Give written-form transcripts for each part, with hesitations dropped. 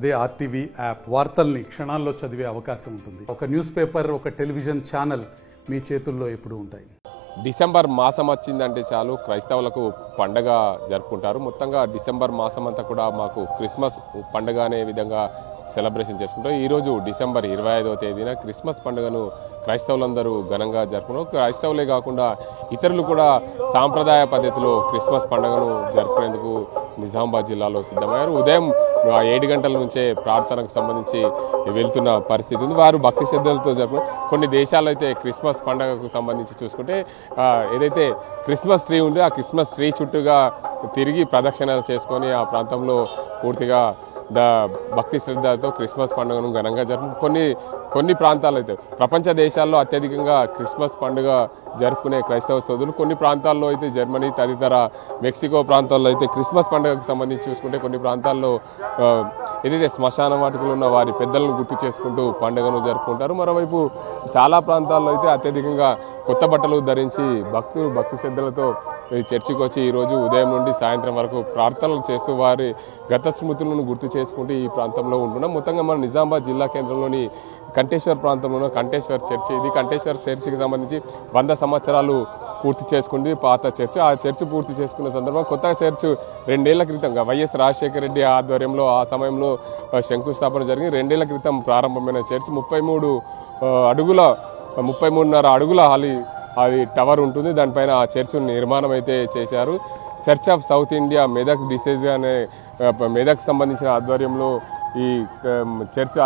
అదే RTV app వార్తల్ని క్షణాల్లో చదివే అవకాశం ఉంటుంది. ఒక న్యూస్ పేపర్, ఒక టెలివిజన్ ఛానల్ మీ చేతుల్లో ఎప్పుడూ ఉంటాయి. డిసెంబర్ మాసం వచ్చిందంటే చాలు క్రైస్తవులకు పండగ జరుపుకుంటారు. మొత్తంగా డిసెంబర్ మాసం అంతా కూడా మాకు క్రిస్మస్ పండుగ అనే విధంగా సెలబ్రేషన్ చేసుకుంటారు. ఈరోజు డిసెంబర్ 25వ తేదీన క్రిస్మస్ పండుగను క్రైస్తవులందరూ ఘనంగా జరుపుకున్నారు. క్రైస్తవులే కాకుండా ఇతరులు కూడా సాంప్రదాయ పద్ధతిలో క్రిస్మస్ పండుగను జరుపుకునేందుకు నిజామాబాద్ జిల్లాలో సిద్ధమయ్యారు. ఉదయం 7 గంటల నుంచే ప్రార్థనకు సంబంధించి వెళ్తున్న పరిస్థితి ఉంది. వారు భక్తి శ్రద్ధలతో జరుపు కొన్ని దేశాల్లో అయితే క్రిస్మస్ పండుగకు సంబంధించి చూసుకుంటే ఏదైతే క్రిస్మస్ ట్రీ ఉందో ఆ క్రిస్మస్ ట్రీ చుట్టూగా తిరిగి ప్రదక్షిణలు చేసుకొని ఆ ప్రాంతంలో పూర్తిగా భక్తి శ్రద్ధలతో క్రిస్మస్ పండుగను ఘనంగా జరుపు కొన్ని ప్రాంతాలు అయితే ప్రపంచ దేశాల్లో అత్యధికంగా క్రిస్మస్ పండుగ జరుపుకునే క్రైస్తవ సోదరులు కొన్ని ప్రాంతాల్లో అయితే జర్మనీ తదితర మెక్సికో ప్రాంతాల్లో అయితే క్రిస్మస్ పండుగకు సంబంధించి చూసుకుంటే కొన్ని ప్రాంతాల్లో ఏదైతే శ్మశాన వాటికలు ఉన్న వారి పెద్దలను గుర్తు చేసుకుంటూ పండుగను జరుపుకుంటారు. మరోవైపు చాలా ప్రాంతాల్లో అయితే అత్యధికంగా కొత్త బట్టలు ధరించి భక్తులు భక్తి శ్రద్ధలతో చర్చికి వచ్చి ఈరోజు ఉదయం నుండి సాయంత్రం వరకు ప్రార్థనలు చేస్తూ వారి గత స్మృతులను గుర్తు చేసుకుంటూ ఈ ప్రాంతంలో ఉంటున్నాం. మొత్తంగా మన నిజామాబాద్ జిల్లా కేంద్రంలోని కంటేశ్వర్ ప్రాంతంలో కంటేశ్వర్ చర్చి, ఇది కంటేశ్వర్ చర్చికి సంబంధించి 100 సంవత్సరాలు పూర్తి చేసుకుంది పాత చర్చ్. ఆ చర్చ్ పూర్తి చేసుకున్న సందర్భంగా కొత్త చర్చ్ 2 ఏళ్ల క్రితం వైఎస్ రాజశేఖర రెడ్డి ఆధ్వర్యంలో ఆ సమయంలో శంకుస్థాపన జరిగి 2 ఏళ్ల క్రితం ప్రారంభమైన చర్చ్ 33.5 అడుగుల అది టవర్ ఉంటుంది. దానిపైన ఆ చర్చ్ నిర్మాణం అయితే చేశారు. Church of South India Medak diocese అనే మెదక్ సంబంధించిన ఆధ్వర్యంలో ఈ చర్చ్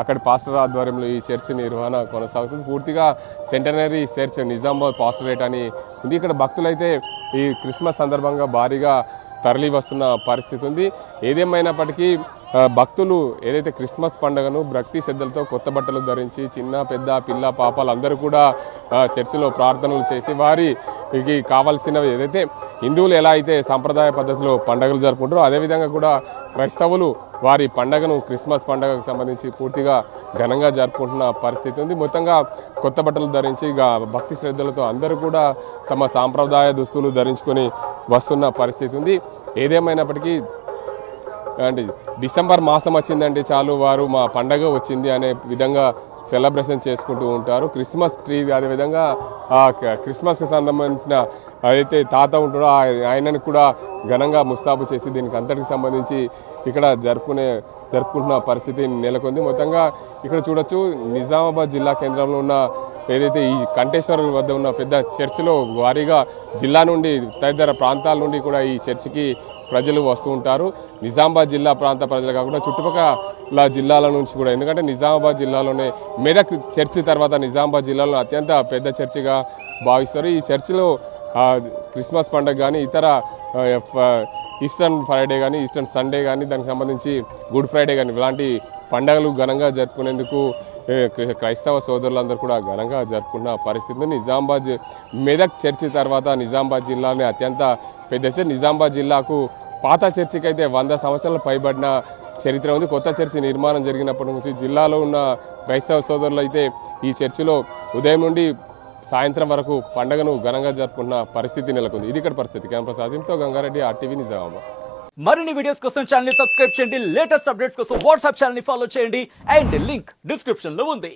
అక్కడి పాస్టర్ ఆధ్వర్యంలో ఈ చర్చ్ నిర్వహణ కొనసాగుతుంది. పూర్తిగా సెంటనరీ చర్చ్ నిజామాబాద్ పాస్టరేట్ అని ఉంది. ఇక్కడ భక్తులైతే ఈ క్రిస్మస్ సందర్భంగా భారీగా తరలి వస్తున్న పరిస్థితి ఉంది. ఏదేమైనప్పటికీ భక్తులు ఏదైతే క్రిస్మస్ పండుగను భక్తి శ్రద్ధలతో కొత్త బట్టలు ధరించి చిన్న పెద్ద పిల్ల పాపాలు అందరూ కూడా చర్చిలో ప్రార్థనలు చేసి వారికి కావాల్సినవి ఏదైతే హిందువులు ఎలా అయితే సాంప్రదాయ పద్ధతిలో పండుగలు జరుపుకుంటారో అదేవిధంగా కూడా క్రైస్తవులు వారి పండుగను క్రిస్మస్ పండుగకు సంబంధించి పూర్తిగా ఘనంగా జరుపుకుంటున్న పరిస్థితి ఉంది. మొత్తంగా కొత్త బట్టలు ధరించి భక్తి శ్రద్ధలతో అందరూ కూడా తమ సాంప్రదాయ దుస్తులు ధరించుకొని వస్తున్న పరిస్థితి ఉంది. ఏదేమైనప్పటికీ అంటే డిసెంబర్ మాసం వచ్చిందంటే చాలు వారు మా పండగ వచ్చింది అనే విధంగా సెలబ్రేషన్ చేసుకుంటూ ఉంటారు. క్రిస్మస్ ట్రీ అదేవిధంగా క్రిస్మస్కి సంబంధించిన ఏదైతే తాత ఉంటాడో ఆయనను కూడా ఘనంగా ముస్తాబు చేసి దీనికి అంతటికి సంబంధించి ఇక్కడ జరుపుకుంటున్న పరిస్థితి నెలకొంది. మొత్తంగా ఇక్కడ చూడొచ్చు నిజామాబాద్ జిల్లా కేంద్రంలో ఉన్న ఏదైతే ఈ కంటేశ్వర్ వద్ద ఉన్న పెద్ద చర్చిలో వారీగా జిల్లా నుండి తదితర ప్రాంతాల నుండి కూడా ఈ చర్చికి ప్రజలు వస్తూ ఉంటారు. నిజామాబాద్ జిల్లా ప్రాంత ప్రజలు కాకుండా చుట్టుపక్కల జిల్లాల నుంచి కూడా, ఎందుకంటే నిజామాబాద్ జిల్లాలోనే మెదక్ చర్చి తర్వాత నిజామాబాద్ జిల్లాలో అత్యంత పెద్ద చర్చిగా భావిస్తారు. ఈ చర్చిలో క్రిస్మస్ పండుగ కానీ ఇతర ఈస్టర్న్ ఫ్రైడే కానీ ఈస్టర్న్ సండే కానీ దానికి సంబంధించి గుడ్ ఫ్రైడే కానీ ఇలాంటి పండుగలు ఘనంగా జరుపుకునేందుకు క్రైస్తవ సోదరులందరూ కూడా ఘనంగా జరుపుకున్న పరిస్థితి. నిజామాబాద్ మెదక్ చర్చి తర్వాత నిజామాబాద్ జిల్లాలోనే అత్యంత పెద్ద చర్చి. నిజామాబాద్ జిల్లాకు పాత చర్చికి అయితే 100 సంవత్సరాలు పైబడిన చరిత్ర ఉంది. కొత్త చర్చి నిర్మాణం జరిగినప్పటి నుంచి జిల్లాలో ఉన్న క్రైస్తవ సోదరులు అయితే ఈ చర్చిలో ఉదయం నుండి సాయంత్రం వరకు పండుగను ఘనంగా జరుపుకున్న పరిస్థితి నెలకొంది. ఇది ఇక్కడ పరిస్థితి. కెమెరా సాజింతో గంగారెడ్డి, ఆర్టీవీ నిజామాబాద్. మరిన్ని వీడియోస్ కోసం ఛానల్ ని సబ్స్క్రైబ్ చేయండి. లేటెస్ట్ అప్డేట్స్ కోసం వాట్సాప్ ఛానల్ ని ఫాలో చేయండి. అండ్ లింక్ డిస్క్రిప్షన్ లో ఉంది.